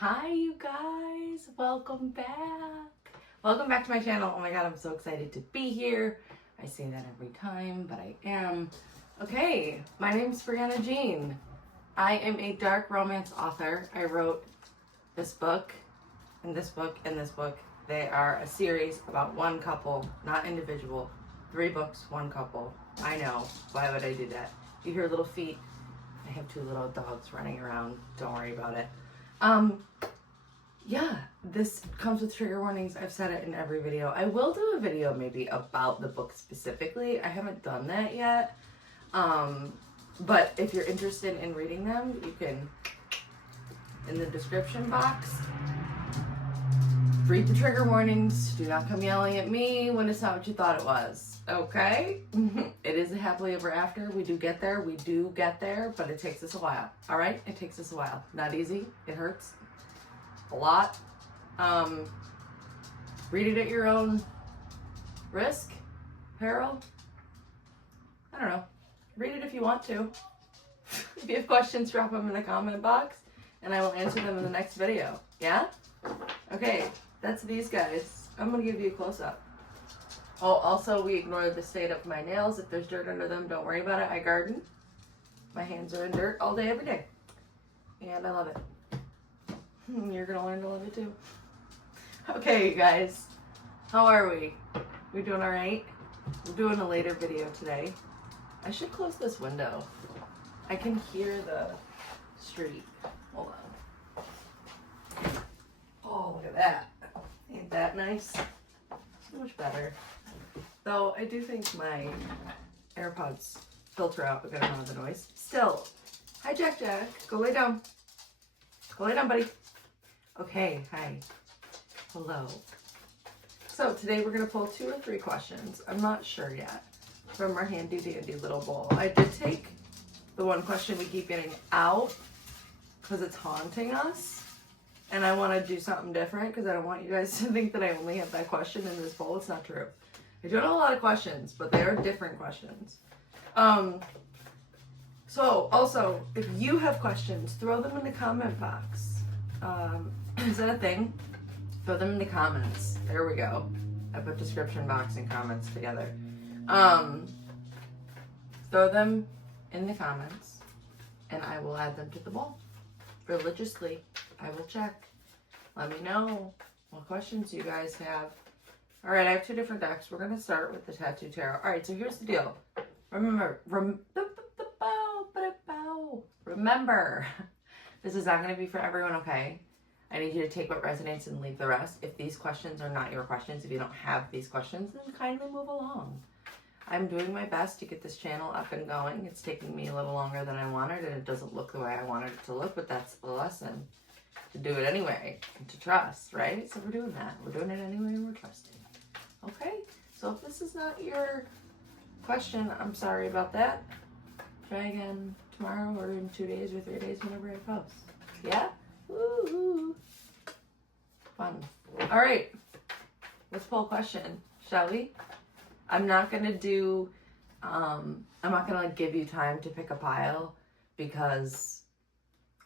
Hi you guys, welcome back. Welcome back to my channel. Oh my god, I'm so excited to be here. I say that every time, but I am. Okay, my name's Brianna Jean. I am a dark romance author. I wrote this book, and this book, and this book. They are a series about one couple, not individual. 3 books, one couple. I know, why would I do that? You hear little feet. I have 2 little dogs running around. Don't worry about it. Yeah, this comes with trigger warnings. I've said it in every video. I will do a video maybe about the book specifically. I haven't done that yet. But if you're interested in reading them, you can, in the description box, read the trigger warnings. Do not come yelling at me when it's not what you thought it was. Okay? It is a happily ever after. We do get there, but it takes us a while. All right? It takes us a while. Not easy. It hurts a lot. Read it at your own risk, peril. I don't know. Read it if you want to. If you have questions, drop them in the comment box and I will answer them in the next video. Yeah? Okay, that's these guys. I'm gonna give you a close-up. Oh, also, we ignore the state of my nails. If there's dirt under them, don't worry about it. I garden. My hands are in dirt all day, every day. And I love it. You're gonna learn to love it too. Okay, you guys. How are we? We doing all right? We're doing a later video today. I should close this window. I can hear the street. Hold on. Oh, look at that. Ain't that nice? So much better. Though I do think my AirPods filter out a good amount of the noise. Still. Hi, Jack. Go lay down. Go lay down, buddy. Okay, hi. Hello. So today we're going to pull 2 or 3 questions. I'm not sure yet. From our handy dandy little bowl. I did take the one question we keep getting out because it's haunting us. And I want to do something different because I don't want you guys to think that I only have that question in this bowl. It's not true. I do have a lot of questions, but they are different questions. So also, if you have questions, throw them in the comment box. Is that a thing? Throw them in the comments. There we go. I put description box and comments together. Throw them in the comments and I will add them to the bowl. Religiously, I will check. Let me know what questions you guys have. All right, I have 2 different decks. We're going to start with the Tattoo Tarot. All right, so here's the deal. Remember, this is not going to be for everyone, okay? I need you to take what resonates and leave the rest. If these questions are not your questions, if you don't have these questions, then kindly move along. I'm doing my best to get this channel up and going. It's taking me a little longer than I wanted, and it doesn't look the way I wanted it to look, but that's the lesson. To do it anyway, and to trust, right? So we're doing that. We're doing it anyway, and we're trusting. Okay? So if this is not your question, I'm sorry about that. Try again tomorrow or in 2 days or 3 days, whenever I post. Yeah? Woo! Fun. All right. Let's pull a question, shall we? I'm not going to do, I'm not going to like give you time to pick a pile because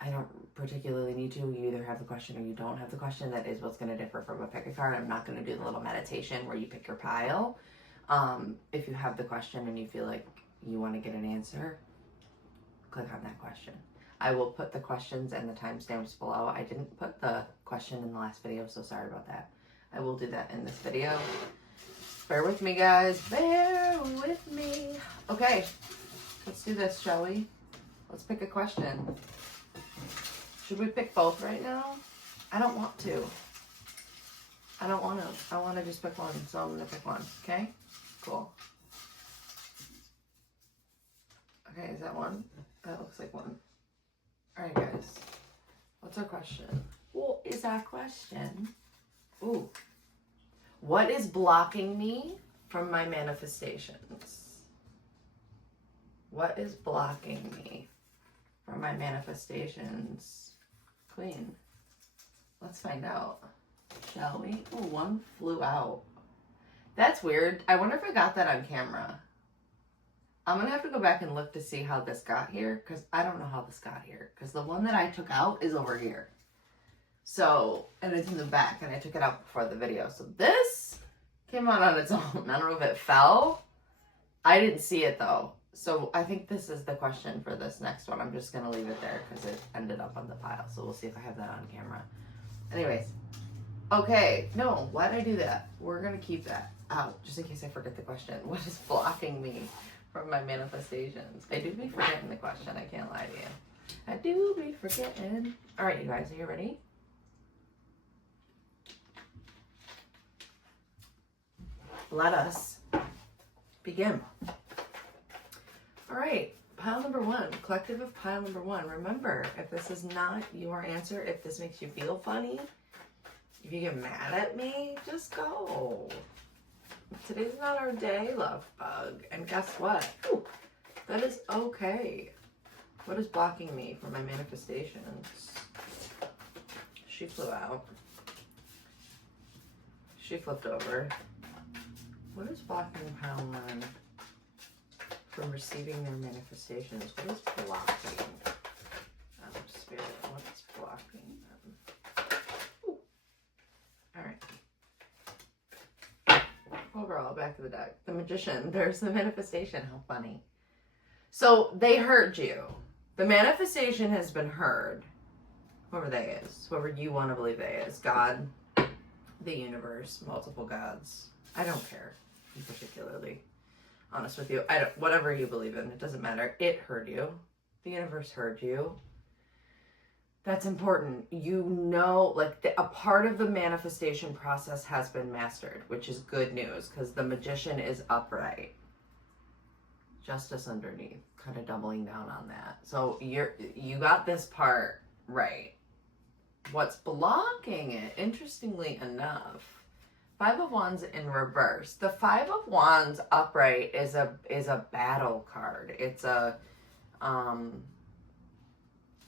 I don't particularly need to. You either have the question or you don't have the question. That is what's going to differ from a pick a card. I'm not going to do the little meditation where you pick your pile. If you have the question and you feel like you want to get an answer, click on that question. I will put the questions and the timestamps below. I didn't put the question in the last video, so sorry about that. I will do that in this video. Bear with me, guys. Bear with me. Okay, let's do this, shall we? Let's pick a question. Should we pick both right now? I don't want to. I don't want to. I want to just pick one, so I'm going to pick one. Okay? Cool. Okay, is that one? That looks like one. All right, guys. What's our question? What is our question? Ooh. What is blocking me from my manifestations? What is blocking me from my manifestations? Queen. Let's find out, shall we? Ooh, one flew out. That's weird. I wonder if I got that on camera. I'm going to have to go back and look to see how this got here, because I don't know how this got here, because the one that I took out is over here. So, and it's in the back, and I took it out before the video. So this came out on its own. I don't know if it fell. I didn't see it though. So I think this is the question for this next one. I'm just going to leave it there because it ended up on the pile. So we'll see if I have that on camera. Anyways. Okay. No, why did I do that? We're going to keep that out just in case I forget the question. What is blocking me from my manifestations? I do be forgetting the question. I can't lie to you. I do be forgetting. All right, you guys, are you ready? Let us begin. All right, pile number one, collective of pile number one. Remember, if this is not your answer, if this makes you feel funny, if you get mad at me, just go. Today's not our day, love bug. And guess what? Ooh, that is okay. What is blocking me from my manifestations? She flew out. She flipped over. What is blocking pile one from receiving their manifestations? What is blocking? Spirit, what is blocking them? Ooh. All right. Overall, back to the deck. The Magician. There's the manifestation. How funny. So they heard you. The manifestation has been heard. Whoever they is. Whoever you want to believe they is. God, the universe, multiple gods. I don't care. I'm particularly honest with you. Whatever you believe in, it doesn't matter. It heard you. The universe heard you. That's important. You know, like a part of the manifestation process has been mastered, which is good news because the Magician is upright. Justice underneath, kind of doubling down on that. So you got this part right. What's blocking it, interestingly enough, Five of Wands in reverse. The Five of Wands upright is a battle card. It's a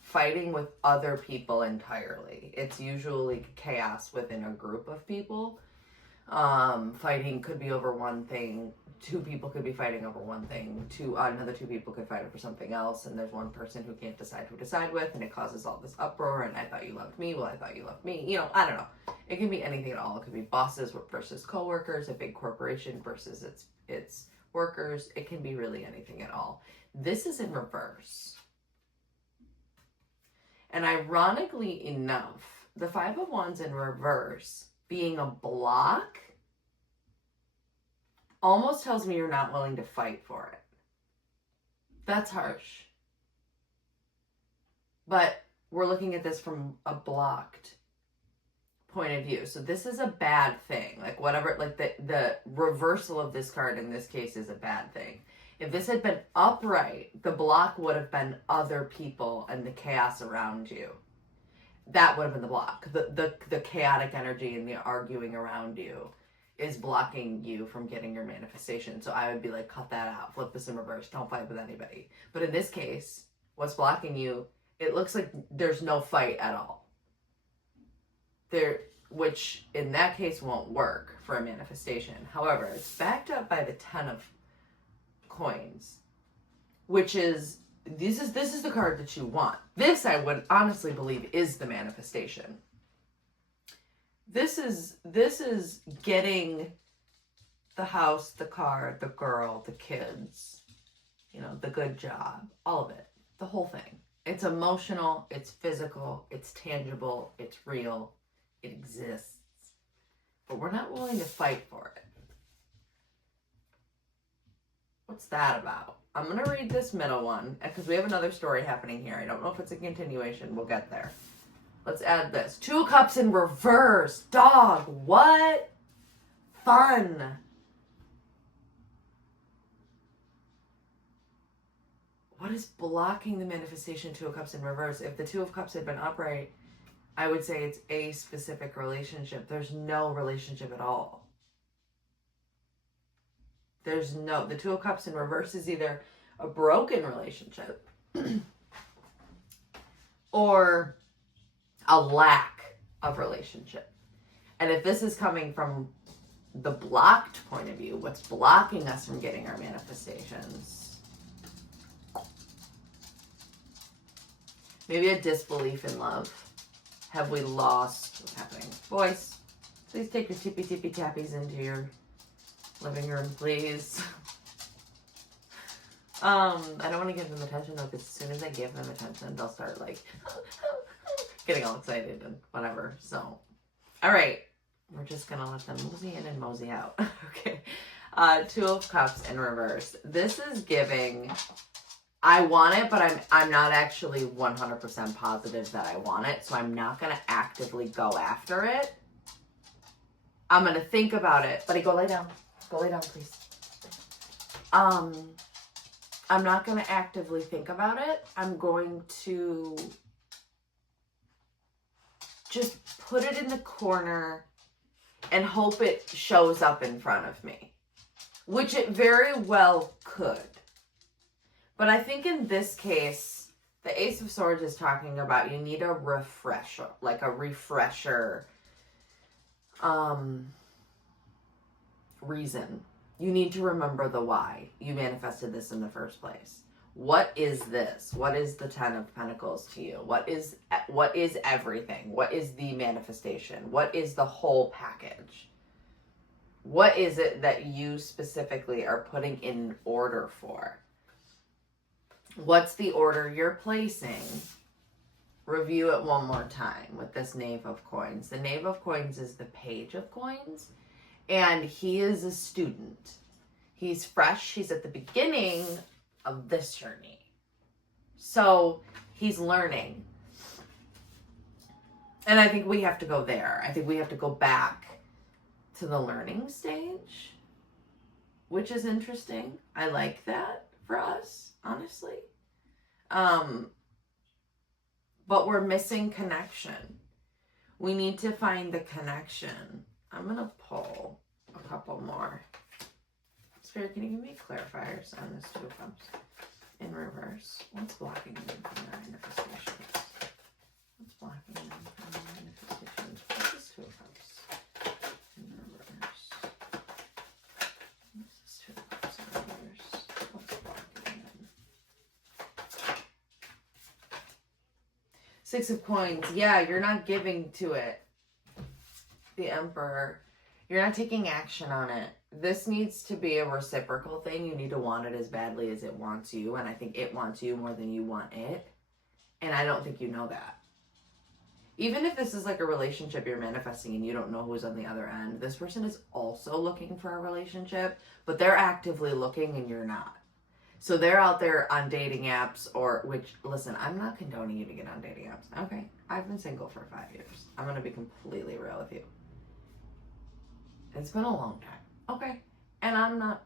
fighting with other people entirely. It's usually chaos within a group of people. Fighting could be over one thing. Two people could be fighting over one thing. Another two people could fight over something else, and there's one person who can't decide who to side with, and it causes all this uproar, and I thought you loved me, well, I thought you loved me. You know, I don't know. It can be anything at all. It could be bosses versus co-workers, a big corporation versus its workers. It can be really anything at all. This is in reverse. And ironically enough, the Five of Wands in reverse being a block almost tells me you're not willing to fight for it. That's harsh. But we're looking at this from a blocked point of view. So this is a bad thing. Like whatever, like the reversal of this card in this case is a bad thing. If this had been upright, the block would have been other people and the chaos around you. That would have been the block. The chaotic energy and the arguing around you is blocking you from getting your manifestation. So I would be like, cut that out. Flip this in reverse. Don't fight with anybody. But in this case, what's blocking you, it looks like there's no fight at all. Which in that case won't work for a manifestation. However, it's backed up by the 10 of coins, which is this is the card that you want. This I would honestly believe is the manifestation. This is getting the house, the car, the girl, the kids, you know, the good job, all of it, the whole thing. It's emotional, it's physical, it's tangible, it's real, it exists. But we're not willing to fight for it. What's that about? I'm going to read this middle one because we have another story happening here. I don't know if it's a continuation. We'll get there. Let's add this. 2 of Cups in reverse. Dog. What? Fun. What is blocking the manifestation 2 of Cups in reverse? If the 2 of Cups had been upright, I would say it's a specific relationship. There's no relationship at all. The 2 of Cups in reverse is either a broken relationship or a lack of relationship. And if this is coming from the blocked point of view, what's blocking us from getting our manifestations? Maybe a disbelief in love. Have we lost what's happening? Boys, please take your tippy tappies into your living room, please. I don't want to give them attention though, because as soon as I give them attention, they'll start like getting all excited and whatever. So, all right, we're just gonna let them mosey in and mosey out. Okay, Two of Cups in reverse. This is giving. I want it, but I'm not actually 100% positive that I want it, so I'm not gonna actively go after it. I'm gonna think about it, buddy. Go lay down. Go lay down, please. I'm not going to actively think about it. I'm going to just put it in the corner and hope it shows up in front of me, which it very well could. But I think in this case, the Ace of Swords is talking about you need a refresher, like a refresher reason. You need to remember the why you manifested this in the first place. What is this? What is the Ten of Pentacles to you? What is everything? What is the manifestation? What is the whole package? What is it that you specifically are putting in order for? What's the order you're placing? Review it one more time with this Knave of Coins. The Knave of Coins is the Page of Coins. And he is a student. He's fresh. He's at the beginning of this journey. So he's learning. And I think we have to go there. I think we have to go back to the learning stage, which is interesting. I like that for us, honestly. But we're missing connection. We need to find the connection. I'm going to pull a couple more. Spirit, can you give me clarifiers on this Two of Cups in reverse? What's blocking them from their manifestations? What's blocking them from their manifestations? What's this Two of Cups in reverse? What's this Two of Cups in reverse? What's blocking them? Six of Coins. Yeah, you're not giving to it. The Emperor. You're not taking action on it. This needs to be a reciprocal thing. You need to want it as badly as it wants you. And I think it wants you more than you want it. And I don't think you know that. Even if this is like a relationship you're manifesting and you don't know who's on the other end, this person is also looking for a relationship, but they're actively looking and you're not. So they're out there on dating apps which, listen, I'm not condoning you to get on dating apps. Okay. I've been single for 5 years. I'm going to be completely real with you. It's been a long time. Okay. And I'm not,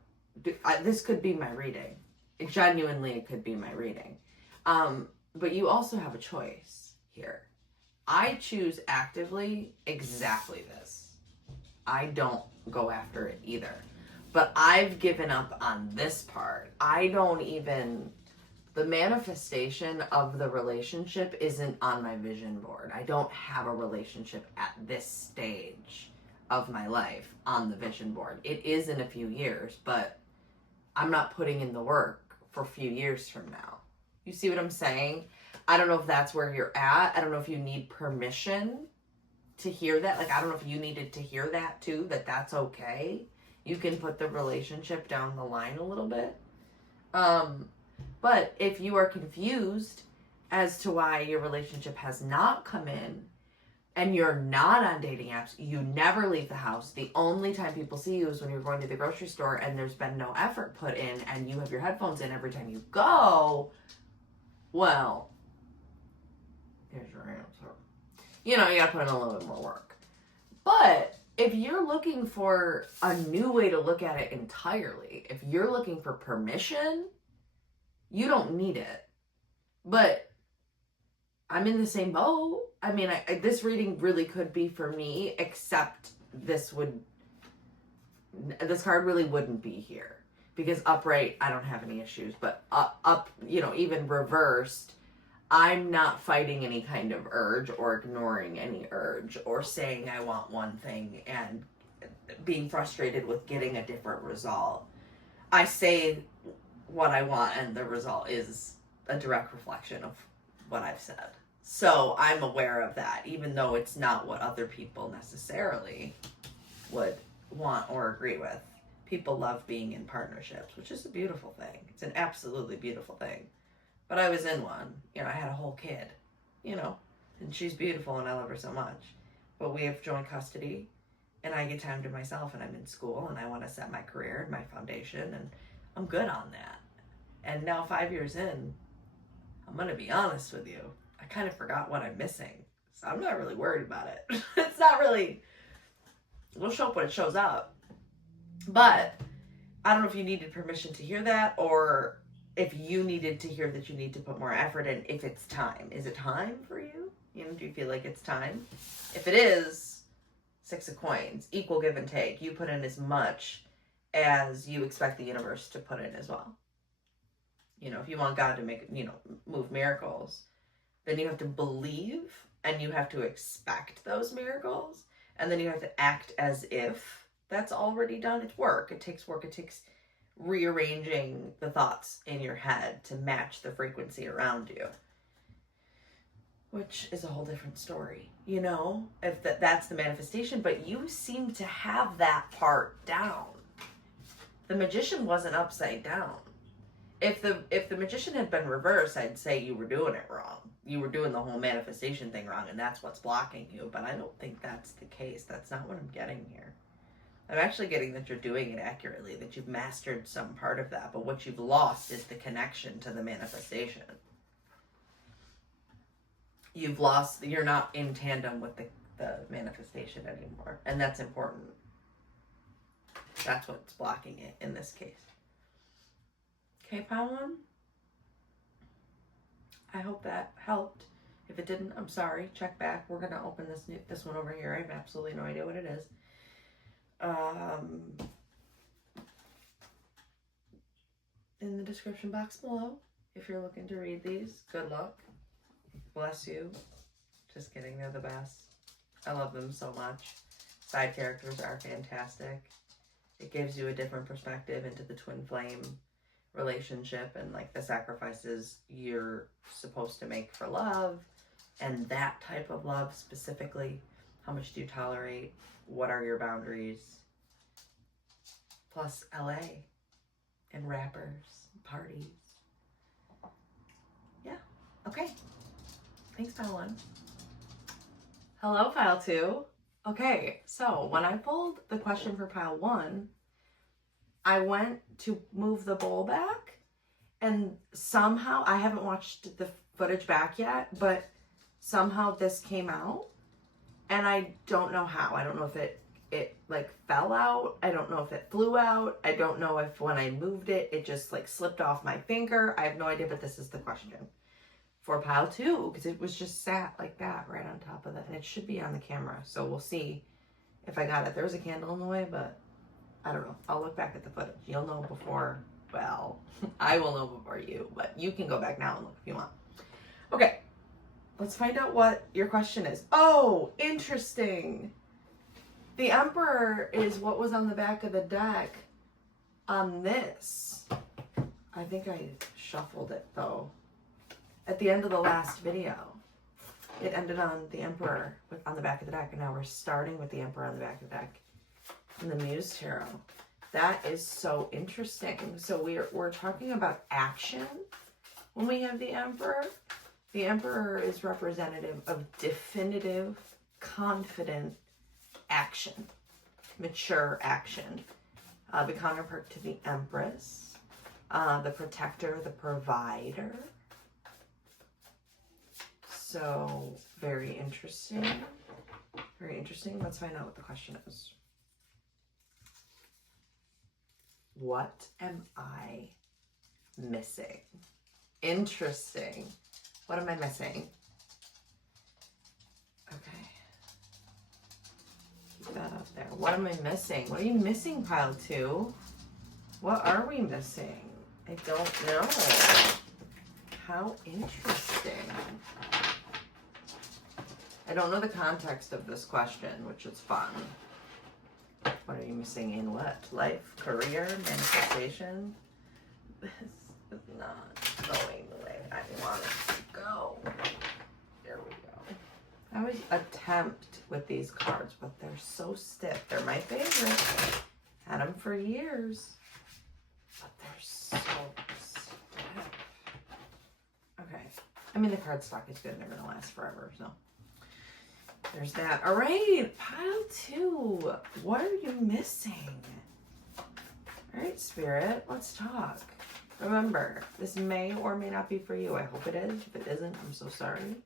this could be my reading. It could be my reading. But you also have a choice here. I choose actively exactly this. I don't go after it either. But I've given up on this part. The manifestation of the relationship isn't on my vision board. I don't have a relationship at this stage of my life on the vision board. It is in a few years, but I'm not putting in the work for a few years from now. You see what I'm saying? I don't know if that's where you're at. I don't know if you need permission to hear that. Like, I don't know if you needed to hear that too, that's okay. You can put the relationship down the line a little bit. But if you are confused as to why your relationship has not come in, and you're not on dating apps, you never leave the house, the only time people see you is when you're going to the grocery store and there's been no effort put in and you have your headphones in every time you go, well, here's your answer. You gotta put in a little bit more work. But if you're looking for a new way to look at it entirely, if you're looking for permission, you don't need it. But I'm in the same boat. I mean, this reading really could be for me, except this card really wouldn't be here. Because upright, I don't have any issues. But up, even reversed, I'm not fighting any kind of urge or ignoring any urge or saying I want one thing and being frustrated with getting a different result. I say what I want and the result is a direct reflection of what I've said. So I'm aware of that, even though it's not what other people necessarily would want or agree with. People love being in partnerships, which is a beautiful thing. It's an absolutely beautiful thing. But I was in one. You know, I had a whole kid, you know, and she's beautiful and I love her so much. But we have joint custody and I get time to myself and I'm in school and I want to set my career and my foundation and I'm good on that. And now 5 years in, I'm going to be honest with you. I kind of forgot what I'm missing. So I'm not really worried about it. It's not really, it'll show up when it shows up. But I don't know if you needed permission to hear that or if you needed to hear that you need to put more effort in, if it's time. Is it time for you? You know, do you feel like it's time? If it is, 6 of coins, equal give and take. You put in as much as you expect the universe to put in as well. You know, if you want God to make, you know, move miracles, then you have to believe and you have to expect those miracles. And then you have to act as if that's already done. It's work. It takes work. It takes rearranging the thoughts in your head to match the frequency around you, which is a whole different story, you know, if that's the manifestation. But you seem to have that part down. The magician wasn't upside down. If the magician had been reversed, I'd say you were doing it wrong. You were doing the whole manifestation thing wrong, and that's what's blocking you. But I don't think that's the case. That's not what I'm getting here. I'm actually getting that you're doing it accurately, that you've mastered some part of that, but what you've lost is the connection to the manifestation. You've lost, you're not in tandem with the manifestation anymore, and that's important. That's what's blocking it in this case. Okay, pile one. I hope that helped. If it didn't, I'm sorry. Check back. We're gonna open this one over here. I have absolutely no idea what it is. In the description box below, if you're looking to read these. Good luck. Bless you. Just kidding. They're the best. I love them so much. Side characters are fantastic. It gives you a different perspective into the twin flame relationship and like the sacrifices you're supposed to make for love and that type of love specifically. How much do you tolerate? What are your boundaries? Plus LA and rappers, parties. Yeah, okay. Thanks, pile one. Hello, pile two. Okay, so when I pulled the question for pile one, I went to move the bowl back and somehow, I haven't watched the footage back yet, but somehow this came out and I don't know how. I don't know if it like fell out. I don't know if it flew out. I don't know if when I moved it, it just like slipped off my finger. I have no idea, but this is the question for pile two because it was just sat like that right on top of that and it should be on the camera. So we'll see if I got it. There was a candle in the way, but I don't know. I'll look back at the footage. You'll know before, well, I will know before you, but you can go back now and look if you want. Okay, let's find out what your question is. Oh, interesting. The Emperor is what was on the back of the deck on this. I think I shuffled it though. At the end of the last video, it ended on the Emperor on the back of the deck, and now we're starting with the Emperor on the back of the deck. And the Muse Tarot. That is so interesting. So we're talking about action when we have the Emperor. The Emperor is representative of definitive, confident action, mature action. The counterpart to the Empress, the protector, the provider. So very interesting. Very interesting. Let's find out what the question is. What am I missing? Interesting. What am I missing? Okay. Keep that up there. What am I missing? What are you missing, pile two? What are we missing? I don't know. How interesting. I don't know the context of this question, which is fun. What are you missing in what? Life, career, manifestation? This is not going the way I want it to go. There I always attempt with these cards, but they're so stiff. They're my favorite. Had them for years, but they're so stiff. Okay. I mean, the cardstock is good. They're going to last forever, so there's that. All right, pile 2. What are you missing? All right, Spirit, let's talk. Remember, this may or may not be for you. I hope it is. If it isn't, I'm so sorry.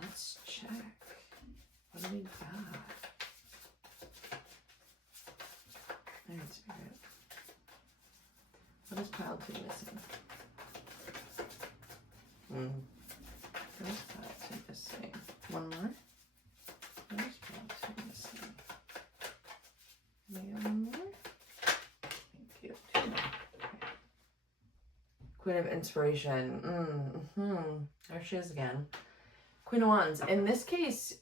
Let's check. What do we got? All right, Spirit. What is pile 2 missing? What is pile 2 missing? One more? What is pile 2 missing? Maybe one more? Thank you. 2 more. Okay. Queen of Inspiration. There she is again. Queen of Wands. In this case,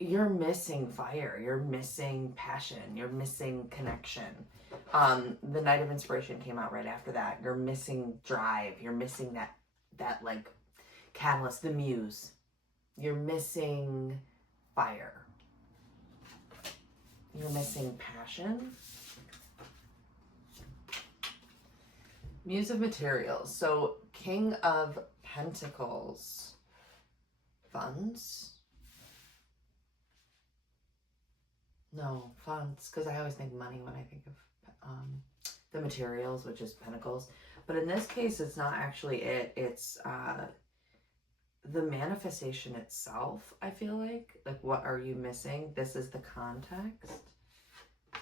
you're missing fire. You're missing passion. You're missing connection. The Knight of Inspiration came out right after that. You're missing drive. You're missing that like catalyst, the muse. You're missing fire. You're missing passion. Muse of Materials. So King of Pentacles. Funds? No, funds, because I always think money when I think of the materials, which is pentacles. But in this case, it's not actually it. It's the manifestation itself, I feel like. Like, what are you missing? This is the context.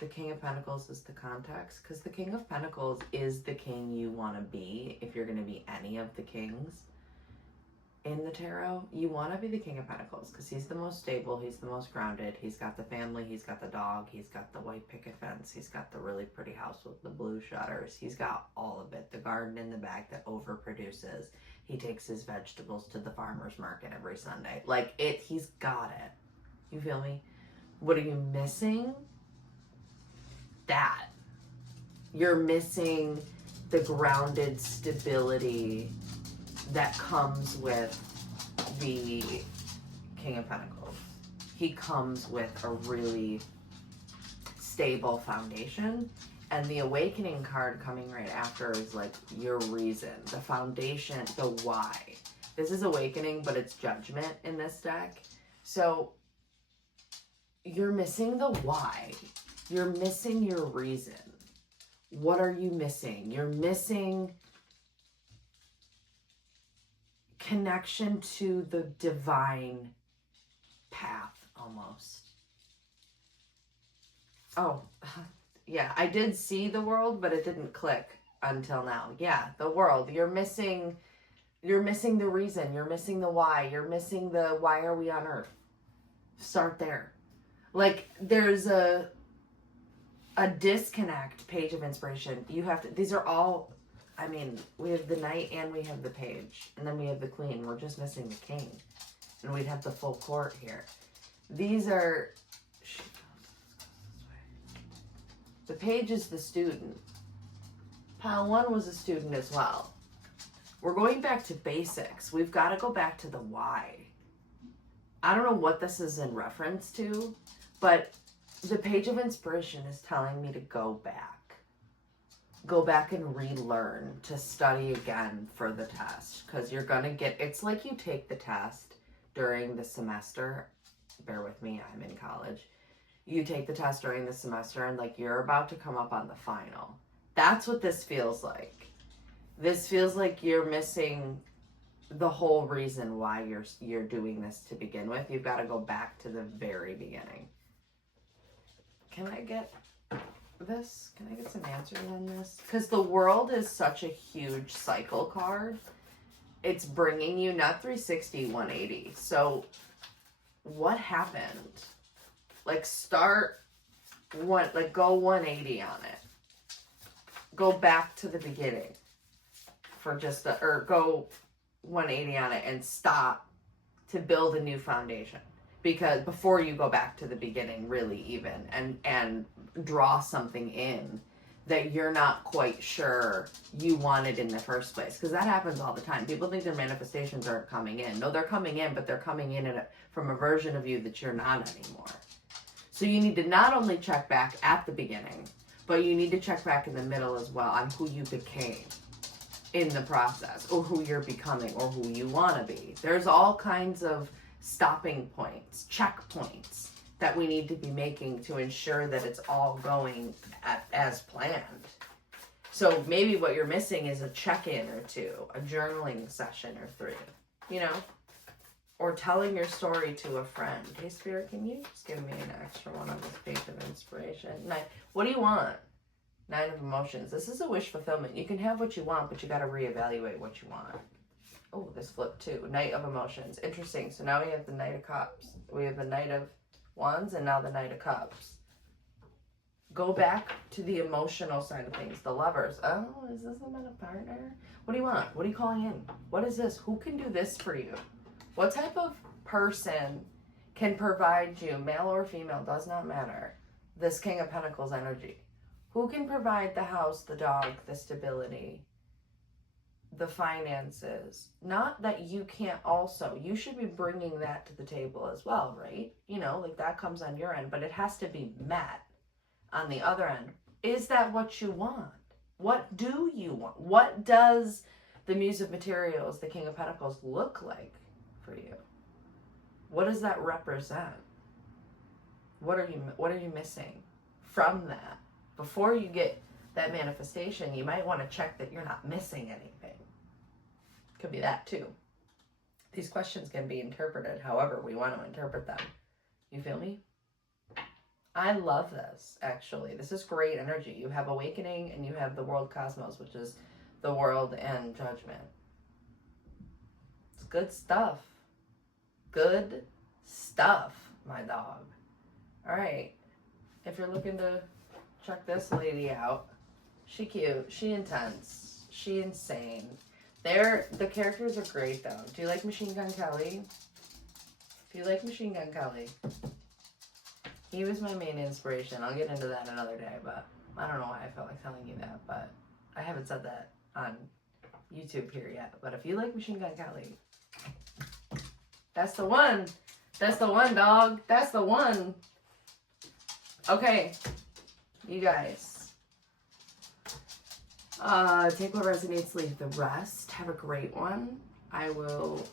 The King of Pentacles is the context, because the King of Pentacles is the king you want to be. If you're going to be any of the kings in the tarot, you want to be the King of Pentacles, because he's the most stable, he's the most grounded, he's got the family, he's got the dog, he's got the white picket fence, he's got the really pretty house with the blue shutters, he's got all of it, the garden in the back that overproduces, he takes his vegetables to the farmer's market every Sunday, like he's got it. You feel me? What are you missing? That. You're missing the grounded stability that comes with the King of Pentacles. He comes with a really stable foundation, and the Awakening card coming right after is like your reason, the foundation, the why. This is Awakening, but it's Judgment in this deck. So you're missing the why. You're missing your reason. What are you missing? You're missing connection to the divine path, almost. Oh, yeah, I did see the world, but it didn't click until now. Yeah, the world. You're missing the reason. You're missing the why. You're missing the why are we on Earth? Start there. Like, there's a disconnect. Page of Inspiration. You have to, these are all, I mean, we have the Knight and we have the Page. And then we have the Queen. We're just missing the King. And we'd have the full court here. These are, the Page is the student. Pile 1 was a student as well. We're going back to basics. We've got to go back to the why. I don't know what this is in reference to, but the Page of Inspiration is telling me to go back. Go back and relearn, to study again for the test. Because you're going to get, it's like you take the test during the semester. Bear with me, I'm in college. You take the test during the semester and like you're about to come up on the final. That's what this feels like. This feels like you're missing the whole reason why you're doing this to begin with. You've got to go back to the very beginning. Can I get this? Can I get some answers on this? Because the World is such a huge cycle card. It's bringing you not 360, 180. So what happened? Like start one, like go 180 on it. Go back to the beginning for just a, or go 180 on it and stop to build a new foundation. Because before you go back to the beginning, really even, and draw something in that you're not quite sure you wanted in the first place. Because that happens all the time. People think their manifestations aren't coming in. No, they're coming in, but they're coming in from a version of you that you're not anymore. So you need to not only check back at the beginning, but you need to check back in the middle as well on who you became in the process, or who you're becoming, or who you want to be. There's all kinds of stopping points, checkpoints that we need to be making to ensure that it's all going as planned. So maybe what you're missing is a check-in or two, a journaling session or 3, you know, or telling your story to a friend. Hey, Spirit, can you just give me an extra one on this page of inspiration? What do you want? 9 of Emotions. This is a wish fulfillment. You can have what you want, but you got to reevaluate what you want. Oh, this flipped too. Knight of Emotions. Interesting. So now we have the Knight of Cups. We have the Knight of Wands and now the Knight of Cups. Go back to the emotional side of things. The Lovers. Oh, is this about a partner? What do you want? What are you calling in? What is this? Who can do this for you? What type of person can provide you, male or female, does not matter, this King of Pentacles energy? Who can provide the house, the dog, the stability, the finances? Not that you can't also. You should be bringing that to the table as well, right? You know, like that comes on your end, but it has to be met on the other end. Is that what you want? What do you want? What does the Muse of Materials, the King of Pentacles, look like for you? What does that represent? What are you missing from that? Before you get that manifestation, you might want to check that you're not missing anything. Could be that too. These questions can be interpreted however we want to interpret them. You feel me? I love this, actually. This is great energy. You have Awakening and you have the World Cosmos, which is the world and judgment. It's good stuff. Good stuff, my dog. All right. If you're looking to check this lady out, she cute, she intense, she insane. The characters are great though. Do you like Machine Gun Kelly? If you like Machine Gun Kelly, he was my main inspiration. I'll get into that another day, but I don't know why I felt like telling you that, but I haven't said that on YouTube here yet. But if you like Machine Gun Kelly, that's the one. That's the one, dog. That's the one. Okay, you guys. Take what resonates, leave the rest. Have a great one. I will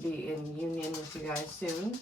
be in union with you guys soon.